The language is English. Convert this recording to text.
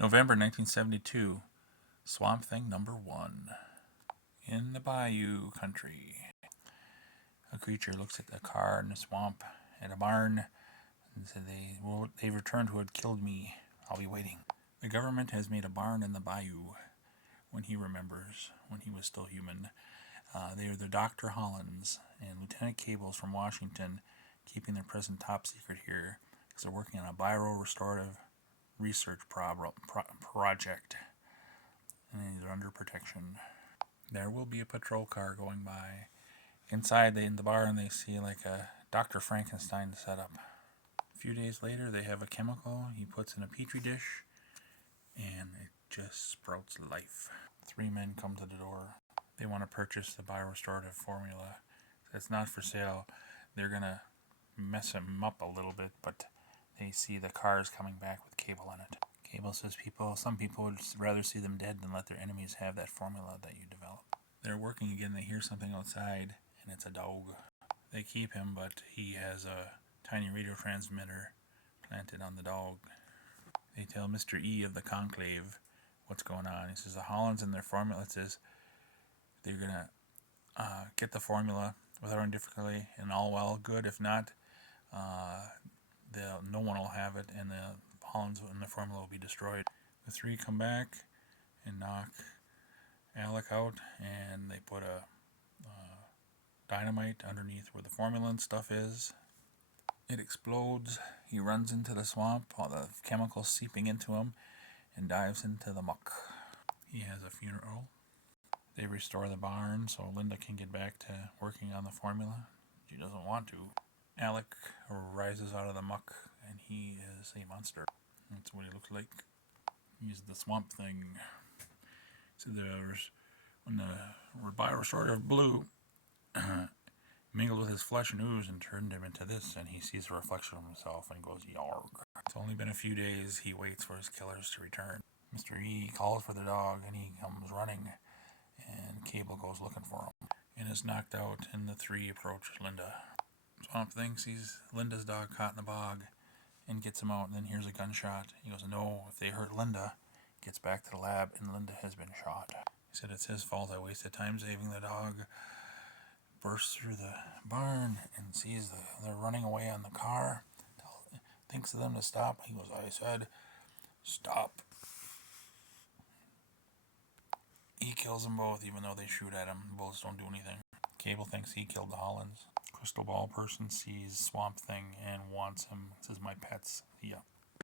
November 1972. Swamp Thing number 1. In the bayou country. A creature looks at a car in the swamp at a barn and said they've returned who had killed me. I'll be waiting. The government has made a barn in the bayou when he remembers, when he was still human. They are the Dr. Hollands and Lieutenant Cables from Washington, keeping their present top secret here because they're working on a bio-restorative research project, and they're under protection. There will be a patrol car going by. Inside in the barn they see like a Dr. Frankenstein setup. A few days later they have a chemical he puts in a petri dish and it just sprouts life. 3 men come to the door. They want to purchase the biorestorative formula. It's not for sale. They're gonna mess him up a little bit, but they see the cars coming back with Cable in it. Cable says some people would rather see them dead than let their enemies have that formula that you develop. They're working again. They hear something outside, and it's a dog. They keep him, but he has a tiny radio transmitter planted on the dog. They tell Mr. E of the conclave what's going on. He says the Hollands and their formula. It says they're gonna get the formula without any difficulty, and all well good. If not, no one will have it, and the Hollands and the formula will be destroyed. The 3 come back and knock Alec out, and they put a dynamite underneath where the formula and stuff is. It explodes. He runs into the swamp, all the chemicals seeping into him, and dives into the muck. He has a funeral. They restore the barn so Linda can get back to working on the formula. She doesn't want to. Alec rises out of the muck, and he is a monster. That's what he looks like. He's the Swamp Thing. So when the bio-restorative blue mingled with his flesh and ooze and turned him into this, and he sees a reflection of himself and goes, yarg. It's only been a few days. He waits for his killers to return. Mr. E calls for the dog, and he comes running, and Cable goes looking for him and is knocked out, and the 3 approach Linda. Swamp Thing sees Linda's dog caught in the bog and gets him out, and then hears a gunshot. He goes, no, if they hurt Linda, gets back to the lab, and Linda has been shot. He said, it's his fault. I wasted time saving the dog. Bursts through the barn and sees they're running away on the car. Thinks of them to stop. He goes, I said, stop. He kills them both, even though they shoot at him. The bullets don't do anything. Cable thinks he killed the Hollands. Crystal Ball person sees Swamp Thing and wants him. Says, my pets. Yeah.